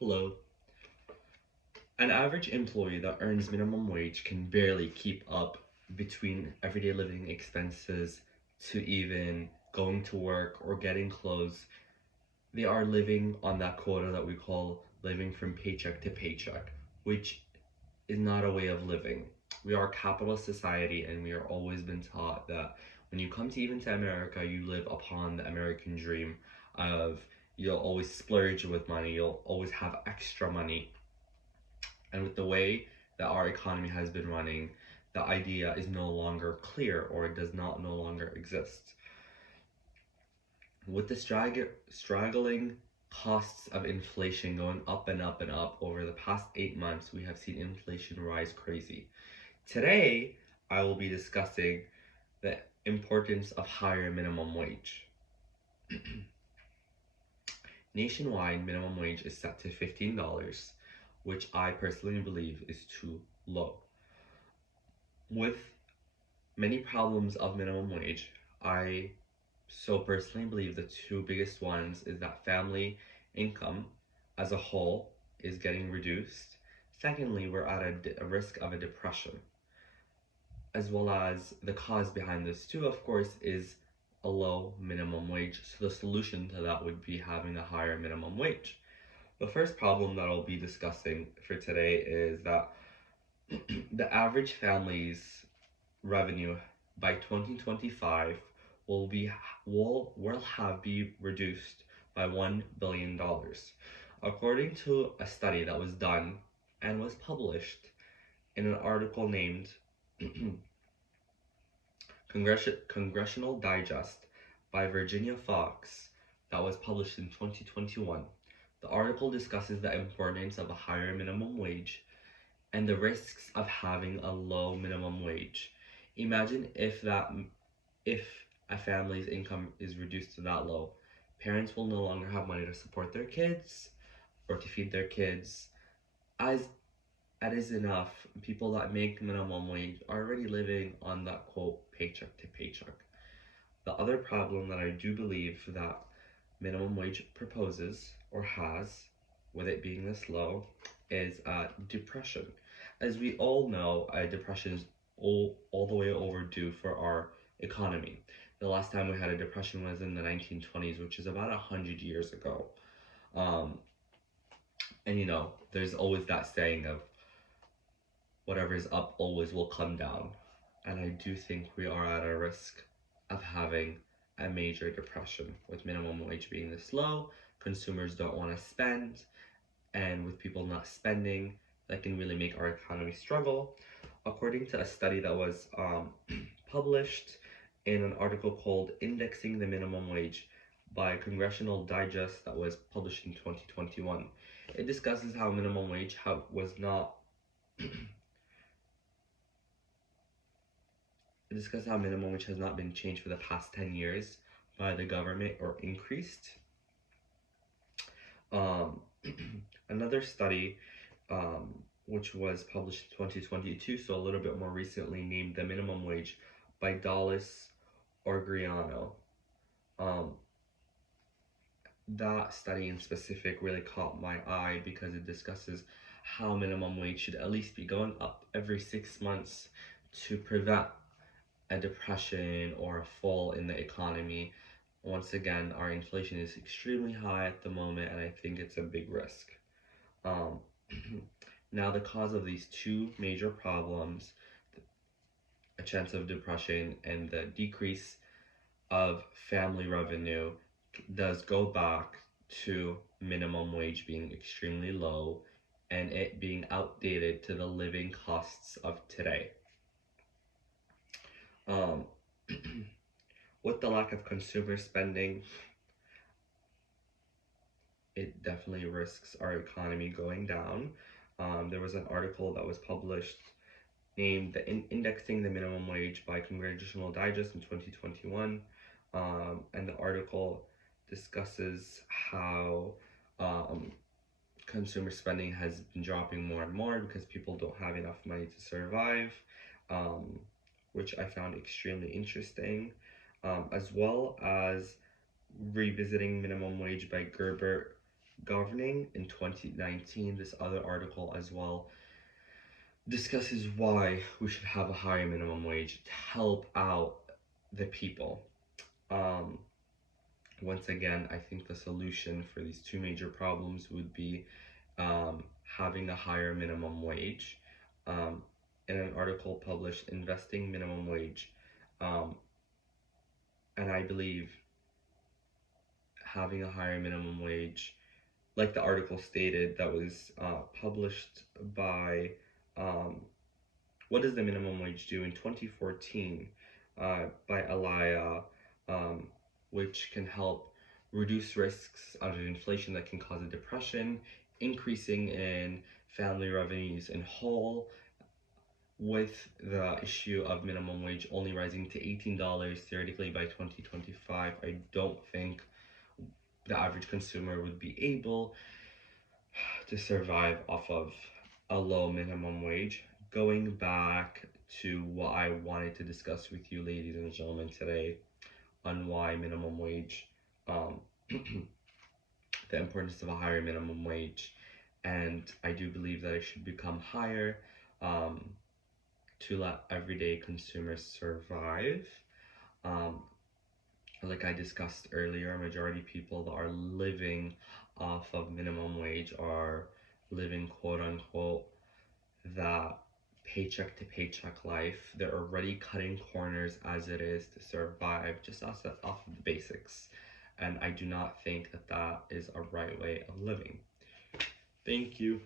Hello. An average employee that earns minimum wage can barely keep up between everyday living expenses to even going to work or getting clothes. They are living on that quota that we call living from paycheck to paycheck, which is not a way of living. We are a capitalist society and we are always been taught that when you come to even to America, you live upon the American dream of you'll always splurge with money, you'll always have extra money. And with the way that our economy has been running, the idea is no longer clear or it does not no longer exist. With the straggling costs of inflation going up and up and up over the past 8 months, we have seen inflation rise crazy. Today, I will be discussing the importance of higher minimum wage. Nationwide, minimum wage is set to $15, which I personally believe is too low. With many problems of minimum wage, I so personally believe the two biggest ones is that family income as a whole is getting reduced. Secondly, we're at a risk of a depression, as well as the cause behind this too, of course, is a low minimum wage. So the solution to that would be having a higher minimum wage. The first problem that I'll be discussing for today is that the average family's revenue by 2025 will have be reduced by $1 billion, according to a study that was done and was published in an article named Congressional Digest by Virginia Fox that was published in 2021. The article discusses the importance of a higher minimum wage and the risks of having a low minimum wage. Imagine if a family's income is reduced to that low, parents will no longer have money to support their kids or to feed their kids. As that is enough, people that make minimum wage are already living on that quote paycheck to paycheck. The other problem that I do believe that minimum wage proposes or has, with it being this low, is depression. As we all know, depression is all the way overdue for our economy. The last time we had a depression was in the 1920s, which is about 100 years ago. Um, and there's always that saying of whatever is up always will come down. And I do think we are at a risk of having a major depression with minimum wage being this low. Consumers don't want to spend, and with people not spending, that can really make our economy struggle. According to a study that was published in an article called Indexing the Minimum Wage by Congressional Digest that was published in 2021, it discusses how minimum wage was not discuss how minimum wage has not been changed for the past 10 years by the government or increased. Um, Another study, which was published in 2022, so a little bit more recently, named The Minimum Wage by Dallas Orgiano. Um, that study in specific really caught my eye because it discusses how minimum wage should at least be going up every 6 months to prevent a depression or a fall in the economy. Once again, our inflation is extremely high at the moment, and I think it's a big risk. Um, Now, the cause of these two major problems, a chance of depression and the decrease of family revenue, does go back to minimum wage being extremely low and it being outdated to the living costs of today. Um, with the lack of consumer spending, it definitely risks our economy going down. There was an article that was published named Indexing the Minimum Wage by Congressional Digest in 2021. And the article discusses how consumer spending has been dropping more and more because people don't have enough money to survive, um, which I found extremely interesting, as well as Revisiting Minimum Wage by Gerbert governing in 2019. This other article as well discusses why we should have a higher minimum wage to help out the people. Um, Once again, I think the solution for these two major problems would be having a higher minimum wage. Um, in an article published, Investing Minimum Wage, um, and I believe having a higher minimum wage, like the article stated, that was published by What Does the Minimum Wage Do in 2014 by Alaya, um, which can help reduce risks of inflation that can cause a depression, increasing in family revenues in whole, with the issue of minimum wage only rising to $18 theoretically by 2025. I don't think the average consumer would be able to survive off of a low minimum wage. Going back to what I wanted to discuss with you, ladies and gentlemen, today on why minimum wage, um, the importance of a higher minimum wage, and I do believe that it should become higher um, to let everyday consumers survive. Um, like I discussed earlier, majority of people that are living off of minimum wage are living quote unquote that paycheck to paycheck life. They're already cutting corners as it is to survive just off of the basics. And I do not think that that is a right way of living. Thank you.